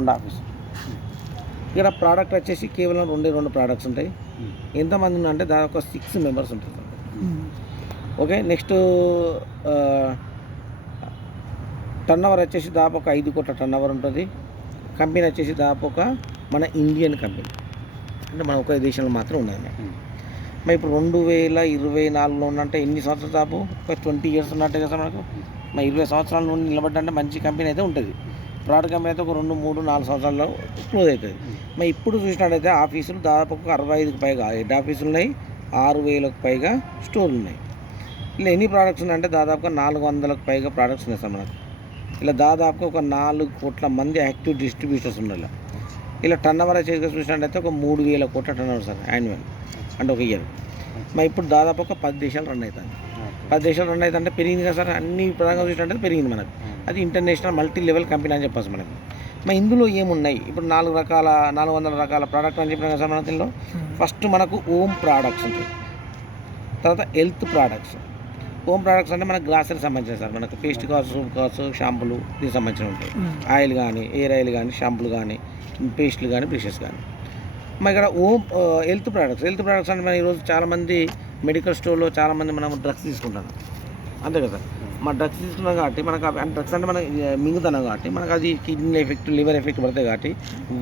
2 office. ఇక్కడ product వచ్చేసి కేవలం 2 ప్రోడక్ట్స్ ఉంటాయి. ఎంతమంది ఉన్నారంటే దాదాపు 6 మెంబర్స్ ఉంటారు. ఓకే, నెక్స్ట్ టర్న్ ఓవర్ వచ్చేసి దాదాపు ఒక 5 కోట్ల టర్న్ ఓవర్ ఉంటుంది. కంపెనీ వచ్చేసి దాదాపు ఒక మన ఇండియన్ కంపెనీ, అంటే మన ఒక దేశంలో మాత్రం ఉన్నది. మరి ఇప్పుడు 2024లో ఉన్నంటే ఎన్ని సంవత్సరాలు దాపు ఒక 20 ఇయర్స్ ఉన్నట్టే కదా మనకు. మరి 20 సంవత్సరాల నుండి నిలబడ్డంటే మంచి కంపెనీ అయితే ఉంటుంది. ప్రోడక్ట్ కంపెనీ అయితే ఒక 2, 3, 4 సంవత్సరాల్లో క్లోజ్ అవుతుంది. మరి ఇప్పుడు చూసినట్టయితే ఆఫీసులు దాదాపు ఒక 65కి పైగా హెడ్ ఆఫీసులు ఉన్నాయి, 6000కు పైగా స్టోర్లు ఉన్నాయి. ఇలా ఎన్ని ప్రోడక్ట్స్ ఉన్నాయంటే దాదాపుగా 400కు పైగా ప్రోడక్ట్స్ ఉన్నాయి సార్ మనకు. ఇలా దాదాపుగా ఒక 4 కోట్ల మంది యాక్టివ్ డిస్ట్రిబ్యూటర్స్ ఉన్నారు. ఇలా టర్న్ ఓవర్ వచ్చేసి చూసినట్టయితే ఒక 3000 కోట్ల టర్న్ ఓవర్ సార్ యాన్యువల్, అంటే ఒక ఇయర్. మరి ఇప్పుడు దాదాపు ఒక 10 దేశాలు రన్ అవుతుంది. 10 దేశాలు రన్ అవుతుంది అంటే పెరిగింది కదా సార్. అన్ని ప్రధానంగా చూసినట్టయితే పెరిగింది మనకు. అది ఇంటర్నేషనల్ మల్టీ లెవెల్ కంపెనీ అని చెప్పచ్చు మనకు. మరి ఇందులో ఏమున్నాయి ఇప్పుడు 400 రకాల ప్రోడక్ట్ అని చెప్పినా కదా సార్. మన దీనిలో ఫస్ట్ మనకు హోమ్ ప్రోడక్ట్స్ ఉంటాయి, తర్వాత హెల్త్ ప్రోడక్ట్స్. హోమ్ ప్రోడక్ట్స్ అంటే మనకు గ్లాసరీ సంబంధించిన సార్. మనకు పేస్ట్ కావచ్చు, సోప్ కావచ్చు, షాంపులు దీనికి సంబంధించిన ఉంటాయి. ఆయిల్ కానీ, ఎయిర్ ఆయిల్ కానీ, షాంపులు కానీ, పేస్ట్లు కానీ, బ్రషెస్ కానీ. మరి ఇక్కడ హెల్త్ ప్రోడక్ట్స్ అంటే మన ఈరోజు చాలామంది మెడికల్ స్టోర్లో చాలామంది మనం డ్రగ్స్ తీసుకుంటాం, అంతే కదా. మన డ్రగ్స్ తీసుకున్నాం కాబట్టి మనకు డ్రగ్స్ అంటే మనం మింగుతున్నాం కాబట్టి మనకు అది కిడ్నీ ఎఫెక్ట్, లివర్ ఎఫెక్ట్ పడతాయి కాబట్టి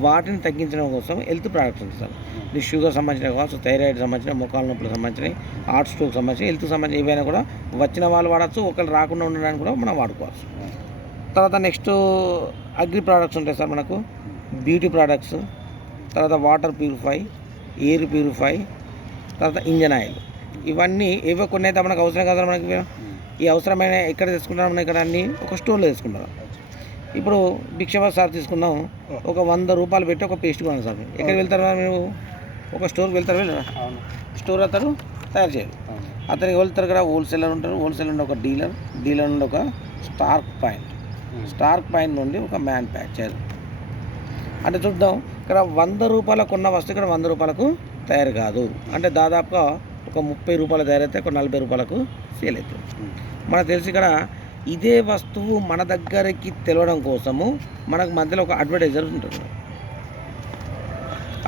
వాటిని తగ్గించడం కోసం హెల్త్ ప్రోడక్ట్స్ ఉంటుంది సార్. ఇది షుగర్ సంబంధించిన కావచ్చు, థైరాయిడ్ సంబంధించిన, మోకాళ్ళ నొప్పులకు సంబంధించినవి, హార్ట్ స్ట్రోక్ సంబంధించి, హెల్త్కి సంబంధించి ఏవైనా కూడా వచ్చిన వాళ్ళు వాడచ్చు, ఒకళ్ళు రాకుండా ఉండడానికి కూడా మనం వాడుకోవచ్చు. తర్వాత నెక్స్ట్ అగ్రి ప్రోడక్ట్స్ ఉంటాయి సార్ మనకు, బ్యూటీ ప్రోడక్ట్స్, తర్వాత వాటర్ ప్యూరిఫై, ఎయిర్ ప్యూరిఫై, తర్వాత ఇంజన్ ఆయిల్. ఇవన్నీ ఏవో కొన్ని అయితే మనకు అవసరం కదా. మనకి ఈ అవసరమైన ఎక్కడ తీసుకుంటాం మనం, ఇక్కడ అన్నీ ఒక స్టోర్లో తీసుకుంటాం. ఇప్పుడు భిక్షపతి సార్ తీసుకున్నాం, ఒక 100 రూపాయలు పెట్టి ఒక పేస్ట్ కొన్నాం సార్. ఎక్కడికి వెళ్తారు మీరు? ఒక స్టోర్కి వెళ్తారు, వెళ్ళరా? స్టోర్ అతను తయారు చేయాలి. అతనికి వెళ్తారు కదా, హోల్సేలర్ ఉంటారు, హోల్సేలర్ నుండి ఒక డీలర్ నుండి ఒక స్టార్క్ పాయింట్ నుండి ఒక మ్యానుఫ్యాక్చర్. అంటే చూద్దాం, ఇక్కడ 100 రూపాయలకు కొన్న వస్తువు ఇక్కడ 100 రూపాయలకు తయారు కాదు. అంటే దాదాపుగా ఒక 30 రూపాయలు తయారైతే ఒక 40 రూపాయలకు సేల్ అవుతుంది. మనకు తెలిసి ఇక్కడ ఇదే వస్తువు మన దగ్గరికి తెలవడం కోసము మనకు మధ్యలో ఒక అడ్వర్టైజర్ ఉంటుంది.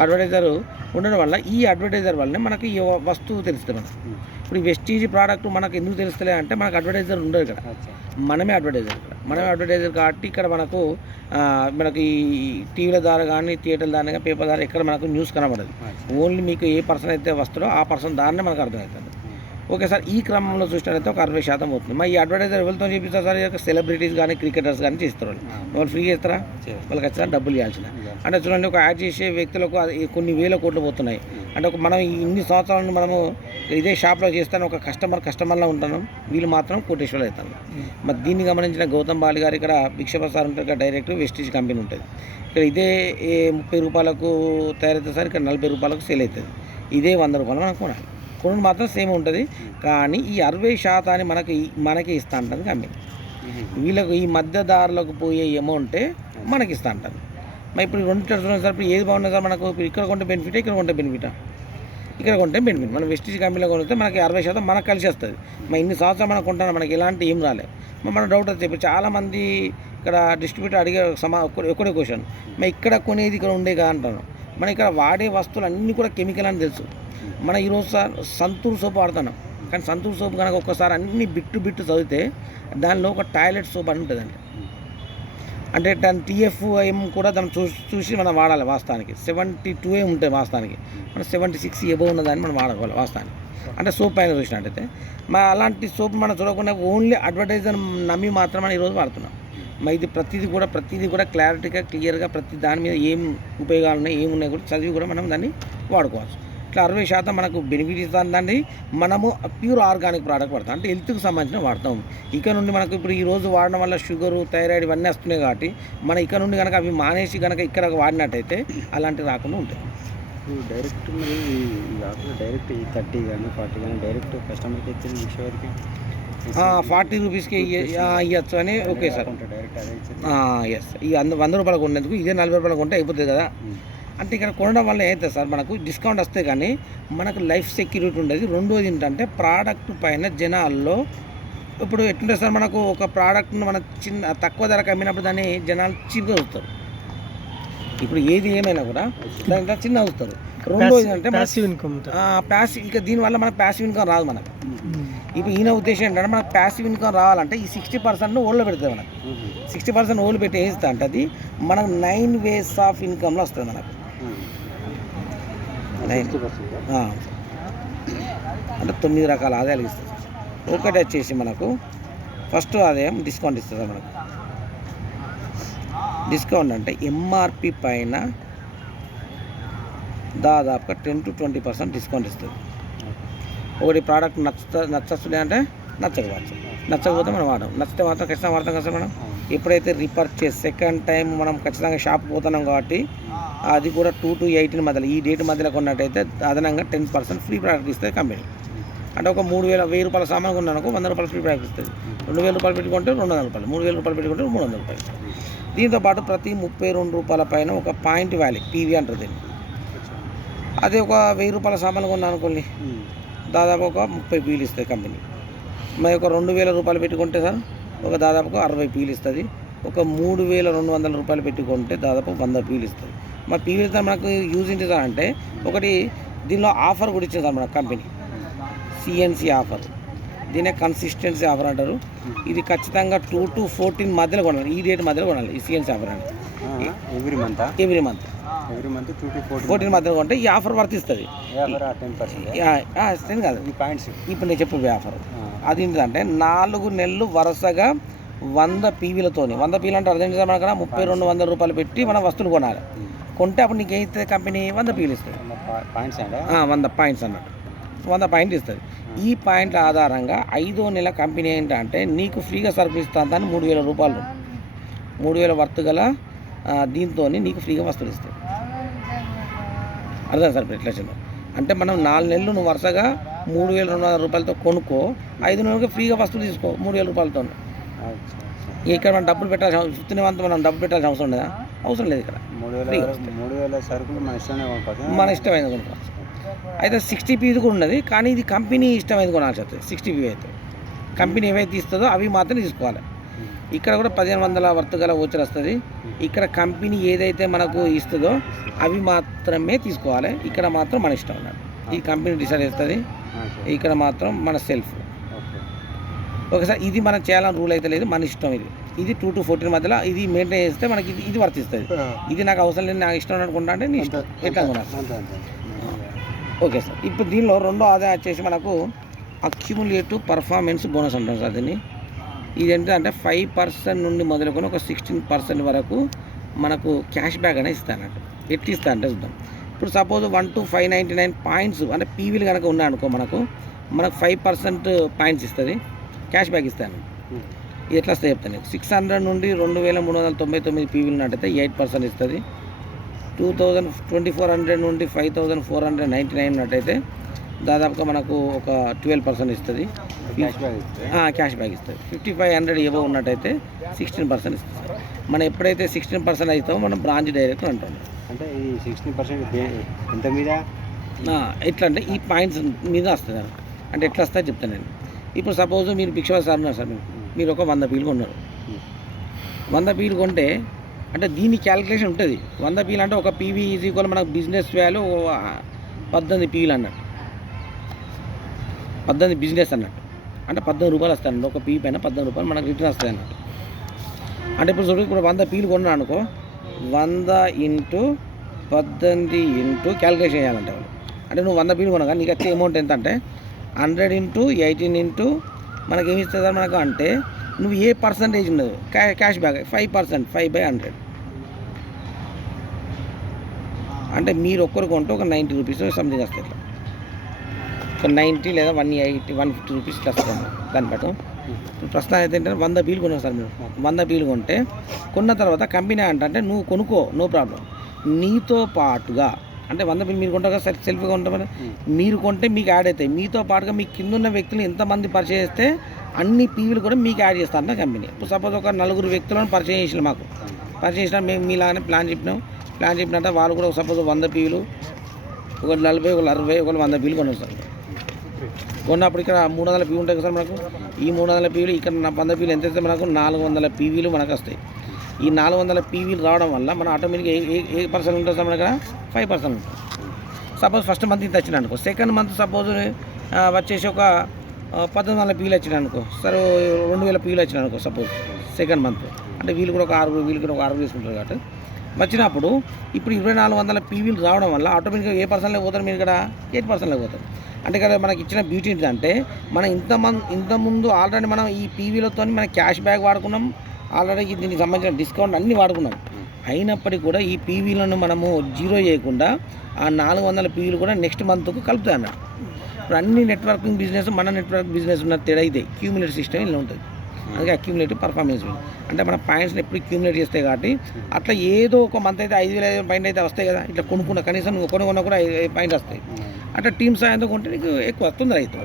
అడ్వర్టైజర్ ఉండడం వల్ల ఈ అడ్వర్టైజర్ వల్లనే మనకి ఈ వస్తువు తెలుస్తుంది. మనకు ఇప్పుడు ఈ వెస్టీజ్ ప్రోడక్ట్ మనకు ఎందుకు తెలుస్తలే అంటే మనకు అడ్వర్టైజర్ ఉండదు ఇక్కడ, మనమే అడ్వర్టైజర్ కాబట్టి ఇక్కడ మనకి టీవీల ద్వారా కానీ, థియేటర్ల ద్వారా కానీ, పేపర్ ద్వారా ఎక్కడ మనకు న్యూస్ కనబడదు. ఓన్లీ మీకు ఏ పర్సన్ అయితే వస్తాడో ఆ పర్సన్ దాన్నే మనకు అర్థమవుతుంది. ఓకే సార్, ఈ క్రమంలో చూసినట్లయితే ఒక 60% అవుతుంది. మరి ఈ అడ్వర్టైజర్ ఎవరితో చూపిస్తారు సార్? సెలబ్రిటీస్ కానీ, క్రికెటర్స్ కానీ చేస్తారు. వాళ్ళు ఫ్రీ చేస్తారా? వాళ్ళకి ఖచ్చితంగా డబ్బులు ఇవ్వాల్సిందే. అంటే చూడండి, ఒక యాడ్ చేసే వ్యక్తులకు కొన్ని వేల కోట్లు పోతున్నాయి. అంటే మనం ఇన్ని సంవత్సరాల నుండి మనము ఇదే షాప్లో చేస్తాను, ఒక కస్టమర్లా ఉంటాను, వీళ్ళు మాత్రం కోటేశ్వర్లు అవుతాను. మరి దీన్ని గమనించిన గౌతమ్ బాలి గారు ఇక్కడ భిక్షపతి సార్ ఉంటారు, డైరెక్ట్ వెస్టీజ్ కంపెనీ ఉంటుంది. ఇక్కడ ఇదే 30 రూపాయలకు తయారవుతుంది సార్, ఇక్కడ 40 రూపాయలకు సేల్ అవుతుంది. ఇదే 100 రూపాయలు మనకు కొనుగోలు మాత్రం సేమ్ ఉంటుంది. కానీ ఈ 60% మనకి ఇస్తా ఉంటుంది కంపెనీ. వీళ్ళకు ఈ మధ్యదారులకు పోయే అమౌంటే మనకి ఇస్తా ఉంటుంది. మరి ఇప్పుడు 2 చూడండి సార్, ఇప్పుడు ఏది బాగుంటుంది సార్ మనకు? ఇక్కడ కొంటే బెనిఫిటా, ఇక్కడ కొంటే బెనిఫిటా? ఇక్కడ కొంటే బెనిఫిట్. మనం వెస్టీజ్ కంపెనీలో కొనిస్తే మనకి 60% మనకు కలిసి వస్తుంది. మరి ఇన్ని సంవత్సరాలు మనకు కొంటాను, మనకి ఎలాంటి ఏం రాలేదు. మన డౌట్ వస్తుంది. ఇప్పుడు చాలామంది ఇక్కడ డిస్ట్రిబ్యూటర్ అడిగే ఒకటే క్వశ్చన్, మరి ఇక్కడ కొనేది ఇక్కడ ఉండే కదా అంటాను. మన ఇక్కడ వాడే వస్తువులు అన్నీ కూడా కెమికల్ అని తెలుసు. మన ఈరోజు సార్ సంతూర్ సోప్ వాడుతున్నాం, కానీ సంతూర్ సోప్ కనుక ఒక్కసారి అన్ని బిట్టు చదివితే దానిలో ఒక టాయిలెట్ సోప్ అని ఉంటుందండి. అంటే దాని TFM కూడా దాన్ని చూసి మనం వాడాలి. వాస్తవానికి 72 ఉంటాయి వాస్తవానికి. మనం 76 ఎబో ఉన్నదాన్ని మనం వాడుకోవాలి వాస్తవానికి. అంటే సోప్ పైన చూసినట్టయితే మరి అలాంటి సోప్ మనం చూడకుండా ఓన్లీ అడ్వర్టైజర్ నమ్మి మాత్రం మనం ఈరోజు వాడుతున్నాం. మరి ఇది ప్రతిదీ కూడా క్లారిటీగా, క్లియర్గా ప్రతి దాని మీద ఏం ఉపయోగాలు ఉన్నాయి, ఏమున్నాయి కూడా చదివి కూడా మనం దాన్ని వాడుకోవచ్చు. ఇట్లా 60% మనకు బెనిఫిట్ ఇస్తుందండి. మనము ప్యూర్ ఆర్గానిక్ ప్రోడక్ట్ వాడతాం, అంటే హెల్త్కి సంబంధించిన వాడతాం. ఇక్కడ నుండి మనకు ఇప్పుడు ఈ రోజు వాడడం వల్ల షుగరు, థైరాయిడ్ ఇవన్నీ వస్తున్నాయి కాబట్టి మన ఇక్కడ నుండి కనుక అవి మానేసి కనుక ఇక్కడ వాడినట్టయితే అలాంటివి రాకుండా ఉంటాయి. డైరెక్ట్ మరి డైరెక్ట్ 30 కానీ 40 కానీ డైరెక్ట్ కస్టమర్కి ఇచ్చేది భిక్షపతికి 40 రూపీస్కి ఇవ్వచ్చు అని. Okay sir, yes. ఈ 100 రూపాయలు కొనేందుకు ఇదే 40 రూపాయలు కొంటే అయిపోతుంది కదా. అంటే ఇక్కడ కొనడం వల్ల ఏమవుతుంది సార్, మనకు డిస్కౌంట్ వస్తే కానీ మనకు లైఫ్ సెక్యూరిటీ ఉండేది. రెండోది ఏంటంటే ప్రోడక్ట్ పైన జనాల్లో ఇప్పుడు ఎట్లుంటుంది సార్, మనకు ఒక ప్రోడక్ట్ను మన తక్కువ ధరకు అమ్మినప్పుడు దాన్ని జనాలు చీప్గా చూస్తారు. ఇప్పుడు ఏది ఏమైనా కూడా దాంట్లో చిన్న అవుతారు. రెండో ఏంటంటే ప్యాసివ్ ఇన్కమ్. ప్యాసివ్, ఇక దీనివల్ల మనకు ప్యాసివ్ ఇన్కమ్ రాదు మనకు. ఇప్పుడు ఈయన ఉద్దేశం ఏంటంటే మనకు ప్యాసివ్ ఇన్కమ్ రావాలంటే ఈ 60% ఓల్డ్లో పెడుతుంది మనకు. 60% ఓల్డ్ పెట్టి వేస్తా అంటే అది మనకు 9 ways ఆఫ్ ఇన్కమ్లో వస్తుంది మనకు. 9 అంటే 9 రకాల ఆదాయాలు ఇస్తుంది. ఒకటి వచ్చేసి మనకు ఫస్ట్ ఆదాయం డిస్కౌంట్ ఇస్తుంది మనకు. డిస్కౌంట్ అంటే ఎంఆర్పి పైన దాదాపుగా 10 to 20% డిస్కౌంట్ ఇస్తుంది. ఒకటి ప్రోడక్ట్ నచ్చలే అంటే నచ్చకపోతే మనం వాడడం, నచ్చితే మాత్రం ఖచ్చితంగా వాడతాం కదా మనం. ఎప్పుడైతే రీపర్చేస్ సెకండ్ టైం మనం ఖచ్చితంగా షాప్కి పోతున్నాం కాబట్టి అది కూడా 2 to 18 మధ్యలో ఈ డేట్ మధ్యలో కొన్నట్టయితే అదనంగా 10% ఫ్రీ ప్రోడక్ట్ ఇస్తుంది కంపెనీ. అంటే ఒక 1000 రూపాయల సామాన్ కొన్నాను, 100 రూపాయలు ఫ్రీ ప్రోడక్ట్ ఇస్తుంది. 2000 రూపాయలు పెట్టుకుంటే 200 రూపాయలు, 3000 రూపాయలు పెట్టుకుంటే 300 రూపాయలు. దీంతోపాటు ప్రతి 32 రూపాయల పైన ఒక పాయింట్ వ్యాలీ పీవీ అంటుంది. అదే ఒక 1000 రూపాయల సామాన్లు కొన్నాను అనుకోండి, దాదాపు ఒక 30 పీలు ఇస్తుంది కంపెనీ. మరి ఒక 2000 రూపాయలు పెట్టుకుంటే సార్ ఒక దాదాపుగా 60 పీలు ఇస్తుంది. ఒక 3200 రూపాయలు పెట్టుకుంటే దాదాపు 100 పీలు ఇస్తుంది. మరి పీవీ ఇస్తే మనకు యూజ్ ఏంటి సార్ అంటే, ఒకటి దీనిలో ఆఫర్ కూడా ఇచ్చింది సార్ మన కంపెనీ, సిఎన్సి ఆఫర్. దీనే కన్సిస్టెన్సీ ఆఫర్ అంటారు. ఇది ఖచ్చితంగా 2 to 14 మధ్యలో కొనాలి, ఈ డేట్ మధ్యలో కొనాలి ఈ సిఎన్సి ఆఫర్ అని. ఎవ్రీ మంత్ 2 to 14 మధ్యలో కొంటే ఈ ఆఫర్ వర్తిస్తుంది. 10% కాదు ఈ పాయింట్స్ ఇప్పుడు నేను చెప్పే ఆఫర్ అది ఏంటంటే 4 నెలలు వరుసగా 100 పీవీలతోని. 100 పీవీలు అంటే అర్థం చేద్దాం, మనకు 3200 రూపాయలు పెట్టి మనం వస్తువులు కొనాలి. కొంటే అప్పుడు నీకు ఏమైతే కంపెనీ 100 పీవీలు ఇస్తుంది. పాయింట్స్ 100 పాయింట్స్ అన్నట్టు 100 పాయింట్లు ఇస్తుంది. ఈ పాయింట్ల ఆధారంగా 5వ నెల కంపెనీ ఏంటంటే నీకు ఫ్రీగా సరుకులు ఇస్తాను దాన్ని 3000 రూపాయలు, 3000 వర్త్ గల దీంతో నీకు ఫ్రీగా వస్తువులు ఇస్తాయి. అర్థం సార్ ఎట్లా చిన్న అంటే మనం 4 నెలలు నువ్వు వరుసగా 3200 రూపాయలతో కొనుక్కో, 5 నెలలకు ఫ్రీగా వస్తువులు తీసుకో 3000 రూపాయలతో. ఇక్కడ మనం డబ్బులు పెట్టాల్సిన 15 మంత్ మనం డబ్బులు పెట్టాల్సిన అవసరం లేదా? అవసరం లేదు. ఇక్కడ 3000 సరుకులు మన ఇష్టమైనది కొనుక్కోవచ్చు. అయితే 60 పీస్ కూడా ఉన్నది, కానీ ఇది కంపెనీ ఇష్టమైనది కొనాల్సి వస్తుంది. 60 పీ అయితే కంపెనీ ఏవైతే ఇస్తుందో అవి మాత్రం తీసుకోవాలి. ఇక్కడ కూడా 1500 వర్త్ గల ఓచర్ వస్తుంది. ఇక్కడ కంపెనీ ఏదైతే మనకు ఇస్తుందో అవి మాత్రమే తీసుకోవాలి. ఇక్కడ మాత్రం మన ఇష్టం అన్నట్టు. ఈ కంపెనీ డిసైడ్ చేస్తుంది, ఇక్కడ మాత్రం మన సెల్ఫ్. ఒకసారి ఇది మనం చేయాలని రూల్ అయితే లేదు, మన ఇష్టం. ఇది 2 to 14 మధ్యలో ఇది మెయింటైన్ చేస్తే మనకి ఇది వర్తిస్తుంది. ఇది నాకు అవసరం లేదు, నాకు ఇష్టం అనుకుంటా అంటే నీ ఇష్టం ఎట్లా కొనాలి. Okay sir. ఇప్పుడు దీనిలో రెండో ఆదాయం వచ్చేసి మనకు అక్యుములేటివ్ పర్ఫార్మెన్స్ బోనస్ అంటాం సార్ దీన్ని. ఇది ఏంటంటే 5% నుండి మొదలుకొని ఒక 16% వరకు మనకు క్యాష్ బ్యాక్ అనేది ఇస్తానట్టు. ఎట్టి ఇస్తా అంటే చూద్దాం. ఇప్పుడు సపోజ్ 1 to 599 పాయింట్స్ అంటే పీవీలు కనుక ఉన్నాయనుకో మనకు 5% పాయింట్స్ ఇస్తుంది, క్యాష్ బ్యాక్ ఇస్తాను. ఇది ఎట్లా వస్తే చెప్తాను. 600 నుండి 2399 పీవీలు ఉన్నట్టయితే 8% ఇస్తుంది. 2400 నుండి 5499 ఉన్నట్టయితే దాదాపుగా మనకు ఒక 12% ఇస్తుంది, క్యాష్ బ్యాక్ ఇస్తుంది. 5500 ఏవో ఉన్నట్టయితే 16% ఇస్తుంది. మనం ఎప్పుడైతే 16% అవుతామో మనం బ్రాంచ్ డైరెక్టర్ అంటాం. అంటే ఈ 16% ఎంత మీద ఎట్లా అంటే ఈ పాయింట్స్ మీద వస్తుంది. అంటే ఎట్లా వస్తాయో చెప్తాను నేను. ఇప్పుడు సపోజ్ మీరు భిక్షవాస్ సార్ ఉన్నారు సార్, మీరు ఒక 100 పీలు కొన్నారు. 100 పీలు కొంటే అంటే దీని క్యాలిక్యులేషన్ ఉంటుంది. 100 పీలు అంటే ఒక పీవీ ఈజ్ ఈక్వల్ మనకు బిజినెస్ వాల్యూ 18 పీవీలు అన్నట్టు. 18 బిజినెస్ అన్నట్టు. అంటే 18 రూపాయలు వస్తాయండి ఒక పీ పైన 18 రూపాయలు మనకు రిటర్న్ వస్తాయి అన్నట్టు. అంటే ఇప్పుడు చూడండి, ఇప్పుడు 100 పీలు కొన్నా అనుకో 100 × 18 × క్యాలిక్యులేషన్ చేయాలంటే వాళ్ళు. అంటే నువ్వు 100 పీలు కొనగా నీకు వచ్చే అమౌంట్ ఎంత అంటే 100 × 18 మనకి ఏమి ఇస్తుంది సార్ మనకు అంటే నువ్వు ఏ పర్సంటేజ్ ఉండదు క్యాష్ బ్యాక్ 5%, 5/100. అంటే మీరు ఒక్కరు కొంటే ఒక 90 రూపీస్ సంథింగ్ వస్తాయి. ఇట్లా ఒక 90 లేదా 180, 150 రూపీస్ వస్తుంది దాన్ని బట్టి. ప్రస్తుతం అయితే ఏంటంటే 100 పీలు కొన్నావు సార్ మీరు. 100 పీలు కొంటే కొన్న తర్వాత కంపెనీ అంటే నువ్వు కొనుక్కో, నో ప్రాబ్లం. నీతో పాటుగా అంటే 100 పీలు మీరు కొంటారు కదా సెల్ఫ్గా ఉంటారు, మీరు కొంటే మీకు యాడ్ అవుతాయి. మీతో పాటుగా మీ కింద ఉన్న వ్యక్తులు ఎంతమంది పర్చేజ్ చేస్తే అన్ని పీవీలు కూడా మీకు యాడ్ చేస్తారంట కంపెనీ. ఇప్పుడు సపోజ్ ఒక 4 వ్యక్తులను పర్చేజ్ చేసిన మాకు పర్చేజ్ చేసినా మేము మీలాగానే ప్లాన్ చెప్పినట్ట వాళ్ళు కూడా సపోజ్ 100 పీవీలు, ఒకటి 40, ఒకటి 60, ఒకటి 100 పీలు కొనేస్తారు. కొన్నప్పుడు ఇక్కడ 300 పీవీలు ఉంటాయి కదా సార్ మనకు. ఈ 300 పీవీలు ఇక్కడ 100 పీవీలు ఎంత వస్తే మనకు 400 పీవీలు మనకు వస్తాయి. ఈ 400 పీవీలు రావడం వల్ల మన ఆటోమేటిక్గా ఏ పర్సెంట్ ఉంటుంది సార్ మన దగ్గర 5% ఉంటుంది. సపోజ్ ఫస్ట్ మంత్ ఇంత వచ్చింది అనుకో, సెకండ్ మంత్ సపోజ్ వచ్చేసి ఒక 1800 పీవీలు వచ్చినాయి అనుకో, సరే 2000 పీవీలు వచ్చినాయి అనుకో సపోజ్ సెకండ్ మంత్, అంటే వీళ్ళు కూడా ఒక 6 తీసుకుంటారు కాబట్టి వచ్చినప్పుడు ఇప్పుడు 2400 పీవీలు రావడం వల్ల ఆటోమేటిక్గా ఏ పర్సెంట్లోకి పోతారు మీరు ఇక్కడ 8%లోకి పోతారు. అంటే ఇక్కడ మనకి ఇచ్చిన బ్యూటీ ఏంటంటే మనం ఇంతకుముందు ఆల్రెడీ మనం ఈ పీవీలతో మన క్యాష్ బ్యాక్ వాడుకున్నాం, ఆల్రెడీ దీనికి సంబంధించిన డిస్కౌంట్ అన్నీ వాడుకున్నాం. అయినప్పటికీ కూడా ఈ పీవీలను మనము జీరో చేయకుండా ఆ 400 పీవీలు కూడా నెక్స్ట్ మంత్కు కలుపుతాయి అన్నమాట. ఇప్పుడు అన్ని నెట్వర్కింగ్ బిజినెస్ మన నెట్వర్క్ బిజినెస్ ఉన్న తేడా ఇదే, క్యూములేట్ సిస్టమ్ ఇలా ఉంటుంది. అందుకే అక్యూములేటివ్ పర్ఫార్మెన్స్ అంటే మన పాయింట్స్ని ఎప్పుడు క్యూములేట్ చేస్తాయి కాబట్టి అట్లా ఏదో ఒక మంత్ అయితే 5,000 పాయింట్ అయితే వస్తాయి కదా, ఇట్లా కొనుక్కున్న కనీసం నువ్వు కొనుక్కున్నా కూడా 5 పాయింట్ వస్తాయి. అట్లా టీమ్ సాయంతో కొంటే నీకు ఎక్కువ వస్తుంది రైతు.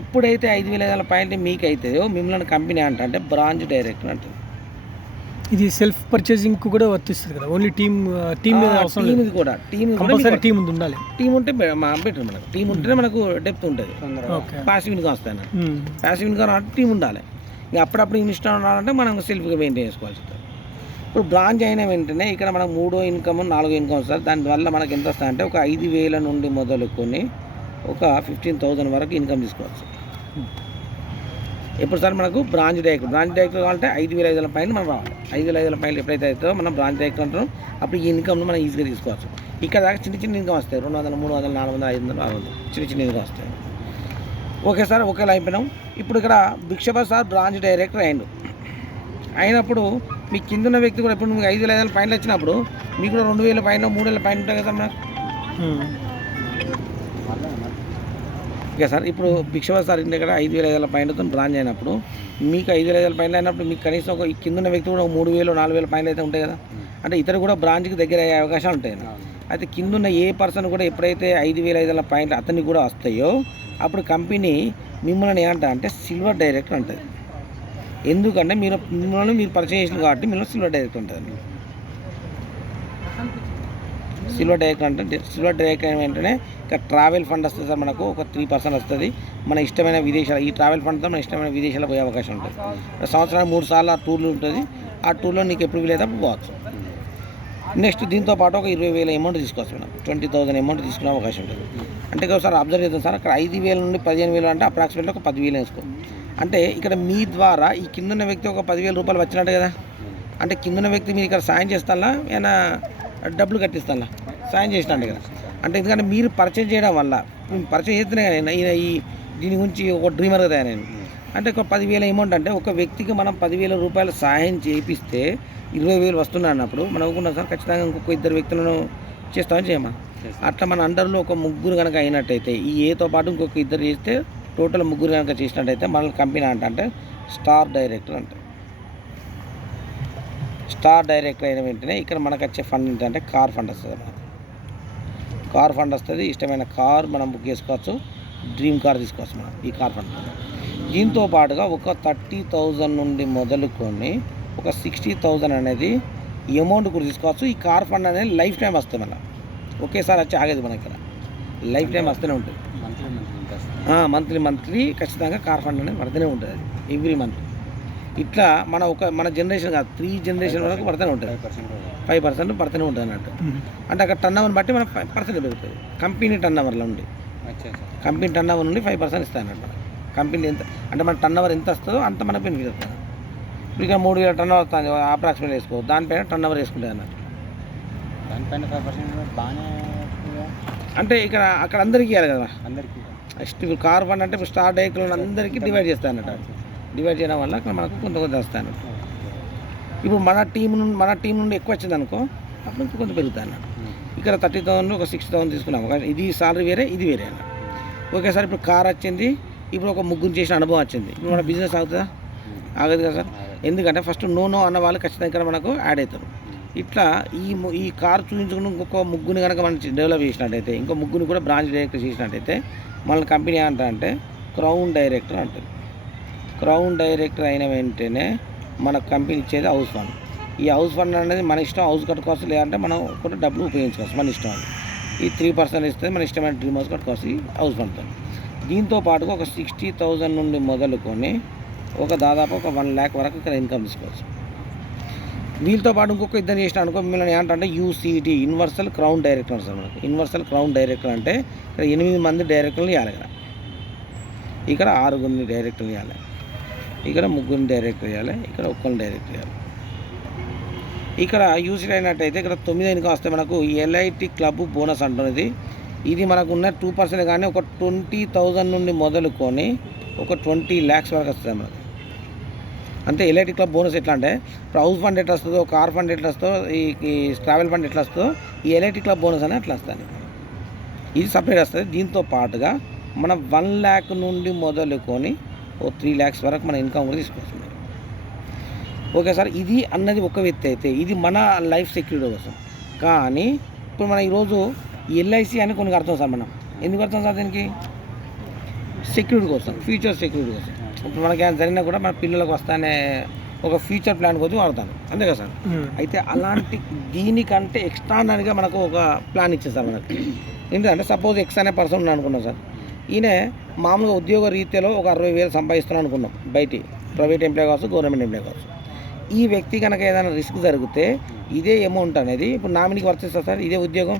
ఎప్పుడైతే 5,000 పాయింట్ మీకు అవుతుందో మిమ్మల్ని కంపెనీ అంటే బ్రాంచ్ డైరెక్టర్ అంటుంది. ఇది సెల్ఫ్ పర్చేసింగ్ కూడా వర్తిస్తుంది కదా, ఓన్లీ టీమ్ మీద అవసరం లేదు. టీమ్ కంపల్సరీ టీమ్ ఉండాలి. టీమ్ ఉంటే బెటర్, మనకు టీమ్ ఉంటేనే మనకు డెప్త్ ఉంటుంది. ప్యాసివ్ ఇన్కమ్ వస్తాయి, ప్యాసివ్ ఇన్కమ్ అంటే టీమ్ ఉండాలి. ఇంకా అప్పుడప్పుడు ఇన్స్టా ఉండాలంటే మనం సెల్ఫ్గా మెయింటైన్ చేసుకోవాల్సి ఉంటుంది. ఇప్పుడు బ్రాంచ్ అయిన వెంటనే ఇక్కడ మనకు 3వ ఇన్కమ్ 4వ ఇన్కమ్ వస్తుంది. దానివల్ల మనకు ఎంత వస్తుంది అంటే ఒక 5,000 నుండి మొదలుకొని ఒక 15,000 వరకు ఇన్కమ్ తీసుకోవచ్చు. ఎప్పుడు సార్ మనకు బ్రాంచ్ డైరెక్టర్ కావాలంటే 5,500 పాయింట్లు మనం రావాలి. 5,500 పాయింట్లు ఎప్పుడైతే అవుతుందో మనం బ్రాంచ్ డైరెక్టర్ అంటాం, అప్పుడు ఈ ఇన్కమ్ను మనం ఈజీగా తీసుకోవచ్చు. ఇక్కడ దాకా చిన్న ఇన్కమ్ వస్తాయి, 200, 300, 400, 500, 600 చిన్న ఇన్కమ్ వస్తాయి. ఓకే సార్, ఒకేలా అయిపోయినాం. ఇప్పుడు ఇక్కడ భిక్షపత్ సార్ బ్రాంచ్ డైరెక్టర్ అయినప్పుడు మీ కింద ఉన్న వ్యక్తి కూడా ఇప్పుడు మీకు 5,500 పాయింట్లు వచ్చినప్పుడు మీకు కూడా 2,000 పాయింట్లు 3,000 పాయింట్లు ఉంటాయి కదా మనకు. ఓకే సార్, ఇప్పుడు భిక్షపత్ సార్ ఇంటి దగ్గర 5,500 పాయింట్లతో బ్రాంచ్ అయినప్పుడు మీకు 5,500 పాయింట్లు అయినప్పుడు మీకు కనీసం ఒక కింద ఉన్న వ్యక్తి కూడా 3,000, 4,000 పాయింట్లు అయితే ఉంటాయి కదా. అంటే ఇతరు కూడా బ్రాంచ్కి దగ్గర అయ్యే అవకాశాలు ఉంటాయి. అయితే కింద ఉన్న ఏ పర్సన్ కూడా ఎప్పుడైతే 5,500 పాయింట్లు అతనికి కూడా వస్తాయో అప్పుడు కంపెనీ మిమ్మల్ని అంటే సిల్వర్ డైరెక్టర్ అంటుంది. ఎందుకంటే మిమ్మల్ని మీరు పరిచయం చేసిన కాబట్టి మిమ్మల్ని సిల్వర్ డైరెక్టర్ ఉంటుంది. సిల్వర్ డైరెక్టర్ వెంటనే ఇక్కడ ట్రావెల్ ఫండ్ వస్తుంది సార్, మనకు ఒక 3% వస్తుంది. మన ఇష్టమైన విదేశాలు, ఈ ట్రావెల్ ఫండ్తో మన ఇష్టమైన విదేశాలకు పోయే అవకాశం ఉంటుంది. సంవత్సరానికి 3 సార్లు ఆ టూర్లు ఉంటుంది. ఆ టూర్లో నీకు ఎప్పుడు వీలైతే అప్పుడు పోవచ్చు. నెక్స్ట్ దీంతో పాటు ఒక 20,000 అమౌంట్ తీసుకోవచ్చు మేడం, 20,000 అమౌంట్ తీసుకునే అవకాశం ఉంటుంది. అంటే ఒకసారి అబ్జర్వ్ చేద్దాం సార్, అక్కడ 5,000 నుండి 15,000 అంటే అప్రాక్సిమేట్లీ ఒక 10,000 వేసుకో. అంటే ఇక్కడ మీ ద్వారా ఈ కిందున్న వ్యక్తి ఒక 10,000 రూపాయలు వచ్చినట్టు కదా. అంటే కిందున్న వ్యక్తి మీరు ఇక్కడ సాయం చేస్తానా ఏమైనా డబ్బులు కట్టిస్తానా, సాయం చేసినట్టు కదా. అంటే ఎందుకంటే మీరు పరిచయం చేయడం వల్ల పరిచయం చేస్తేనే కదా ఈ దీని గురించి ఒక డ్రీమర్ కదా నేను. అంటే ఒక 10,000 అమౌంట్ అంటే ఒక వ్యక్తికి మనం 10,000 రూపాయలు సహాయం చేపిస్తే 20,000 వస్తున్నా అన్నప్పుడు మనం అనుకున్నాం సార్ ఖచ్చితంగా ఇంకొక 2 వ్యక్తులను చేస్తామని చేయమా. అట్లా మన అండర్లో ఒక 3 కనుక అయినట్టయితే ఈ ఏతో పాటు ఇంకొక 2 చేస్తే టోటల్ 3 కనుక చేసినట్టయితే మన కంపెనీ అంటే స్టార్ డైరెక్టర్ అంటే. స్టార్ డైరెక్టర్ అయిన వెంటనే ఇక్కడ మనకు వచ్చే ఫండ్ ఏంటంటే కార్ ఫండ్ వస్తుంది. కార్ ఫండ్ వస్తుంది, ఇష్టమైన కార్ మనం బుక్ చేసుకోవచ్చు, డ్రీమ్ కార్ తీసుకోవచ్చు మనం ఈ కార్ ఫండ్. దీంతో పాటుగా ఒక 30,000 నుండి మొదలుకొని ఒక 60,000 అనేది అమౌంట్ కూడా తీసుకోవచ్చు. ఈ కార్ ఫండ్ అనేది లైఫ్ టైం వస్తుంది, మన ఒకేసారి వచ్చి ఆగేది మన ఇక్కడ లైఫ్ టైం వస్తూనే ఉంటుంది. మంత్లీ ఖచ్చితంగా కార్ ఫండ్ అనేది పడుతూనే ఉంటుంది, అది ఎవ్రీ మంత్. ఇట్లా మన జనరేషన్ కాదు 3 జనరేషన్ వరకు పడుతూనే ఉంటుంది, 5% పడుతూనే ఉంటుంది అన్నట్టు. అంటే అక్కడ టర్న్ ఓవర్ని బట్టి మనకు 5% పెరుగుతుంది. కంపెనీ టర్న్ ఓవర్లో ఉండి కంపెనీ టర్న్ ఓవర్ నుండి 5% ఇస్తాయి అన్నట్టు. కంపెనీ ఎంత అంటే మన టర్న్ ఓవర్ ఎంత వస్తుందో అంత మనకు బెనిఫిట్ వస్తుంది. ఇప్పుడు ఇక 3,000 టర్న్ ఓవర్ వస్తుంది, అప్రాక్సిమేట్ వేసుకో, దానిపైన టర్న్ ఓవర్ వేసుకుంటుంది అన్నట్టు. దానిపైన 5% బాగానే అంటే ఇక్కడ అక్కడ అందరికీ ఇవ్వాలి కదా, అందరికీ. ఇప్పుడు కార్ ఫండ్ అంటే ఇప్పుడు స్టార్ డైరెక్టర్లు అందరికీ డివైడ్ చేస్తాయి అన్నట్టు. డివైడ్ చేయడం వల్ల అక్కడ మనకు కొంత వస్తాయి అన్నట్టు. ఇప్పుడు మన టీం నుండి ఎక్కువ వచ్చింది అనుకో అప్పుడు కొంచెం పెరుగుతాయి అన్నట్టు. ఇక్కడ 30,000 ఒక 60,000 తీసుకున్నాం, ఇది సాలరీ వేరే ఇది వేరే అన్నట్టు. ఓకే సార్, ఇప్పుడు కార్ వచ్చింది, ఇప్పుడు ఒక 3 చేసిన అనుభవం వచ్చింది, ఇప్పుడు మన బిజినెస్ ఆగుతుందా? ఆగదు కదా సార్. ఎందుకంటే ఫస్ట్ నో అన్న వాళ్ళు ఖచ్చితంగా ఇక్కడ మనకు యాడ్ అవుతారు. ఇట్లా ఈ కార్ చూపించుకుని ఇంకొక 3 కనుక మనం డెవలప్ చేసినట్టయితే, ఇంకో 3 కూడా బ్రాంచ్ డైరెక్టర్ చేసినట్టయితే మన కంపెనీ అంటే క్రౌన్ డైరెక్టర్ అంటుంది. క్రౌన్ డైరెక్టర్ అయిన వెంటనే మన కంపెనీ ఇచ్చేది హౌస్ ఫండ్. ఈ హౌస్ ఫండ్ అనేది మన ఇష్టం, హౌస్ కట్టుకోవచ్చు, లేదంటే మనం కూడా డబ్బులు ఉపయోగించుకోవచ్చు, మన ఇష్టం. అది ఈ 3% ఇస్తే మన ఇష్టమైన డ్రీమ్ హౌస్ కట్టుకోవచ్చు ఈ హౌస్ ఫండ్తో. దీంతో పాటుగా ఒక 60,000 నుండి మొదలుకొని ఒక దాదాపు ఒక 1 lakh వరకు ఇక్కడ ఇన్కమ్ తీసుకోవచ్చు. వీళ్ళతో పాటు ఇంకొక ఇద్దరు చేసిన అనుకో మిమ్మల్ని ఏంటంటే UCT universal crown director sir మనకి. యూనివర్సల్ క్రౌన్ డైరెక్టర్ అంటే ఇక్కడ 8 మంది డైరెక్టర్లు ఇవ్వాలి, ఇక్కడ 6 డైరెక్టర్లు ఇవ్వాలి, ఇక్కడ 3 డైరెక్టర్ ఇవ్వాలి, ఇక్కడ 1 డైరెక్టర్ ఇవ్వాలి. ఇక్కడ యూసీటీ అయినట్టయితే ఇక్కడ 9 వస్తే మనకు ఎల్ఐటి క్లబ్ బోనస్ అంటున్నది. ఇది మనకు ఉన్న 2% కానీ ఒక 20,000 నుండి మొదలుకొని ఒక 20 lakhs వరకు వస్తుంది మనకు. అంటే ఎల్ఐటి క్లబ్ బోనస్ ఎట్లా అంటే ఇప్పుడు హౌస్ ఫండ్ ఎట్లా వస్తుందో, కార్ ఫండ్ ఎట్లా వస్తుందో, ఈ ట్రావెల్ ఫండ్ ఎట్లా వస్తుందో ఈ ఎల్ఐటి క్లబ్ బోనస్ అని అట్లా వస్తుంది. ఇది సపరేట్ వస్తుంది. దీంతో పాటుగా మనం 1 lakh నుండి మొదలుకొని ఓ 3 lakhs వరకు మన ఇన్కమ్ కూడా తీసుకొస్తున్నారు. ఓకే సార్, ఇది అన్నది ఒక వ్యక్తి అయితే ఇది మన లైఫ్ సెక్యూరిటీ కోసం. కానీ ఇప్పుడు మనం ఈరోజు ఎల్ఐసి అని కొన్ని కడతాం సార్. మనం ఎందుకు కడతాం సార్? దీనికి సెక్యూరిటీ కోసం, ఫ్యూచర్ సెక్యూరిటీ కోసం. ఇప్పుడు మనకి ఏమైనా జరిగినా కూడా మన పిల్లలకు వస్తానే ఒక ఫ్యూచర్ ప్లాన్ కోసం వాడతాను, అంతే కదా సార్? అయితే అలాంటి దీనికంటే ఎక్స్ట్రానరీగా మనకు ఒక ప్లాన్ ఇచ్చేది సార్ మనకి. ఎందుకంటే సపోజ్ ఎక్స్ అనే పర్సన్ ఉన్నాను అనుకున్నాం సార్. ఈయన మామూలుగా ఉద్యోగ రీత్యాలో ఒక 60,000 సంపాదిస్తున్నాను అనుకున్నాం, బయటి ప్రైవేట్ ఎంప్లాయ్ కావచ్చు, గవర్నమెంట్ ఎంప్లాయ్ కావచ్చు. ఈ వ్యక్తి కనుక ఏదైనా రిస్క్ జరిగితే ఇదే అమౌంట్ అనేది ఇప్పుడు నామినీకి వర్తిస్తుంది సార్. ఇదే ఉద్యోగం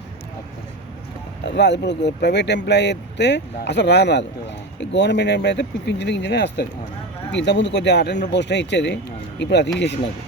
రాదు. ఇప్పుడు ప్రైవేట్ ఎంప్లాయ్ అయితే అసలు రాదు. గవర్నమెంట్ ఎంప్లాయ్ అయితే పింఛన్ వస్తుంది. ఇంతకుముందు కొద్దిగా అటెండర్ పోస్టే ఇచ్చేది, ఇప్పుడు అది తీసేసినది.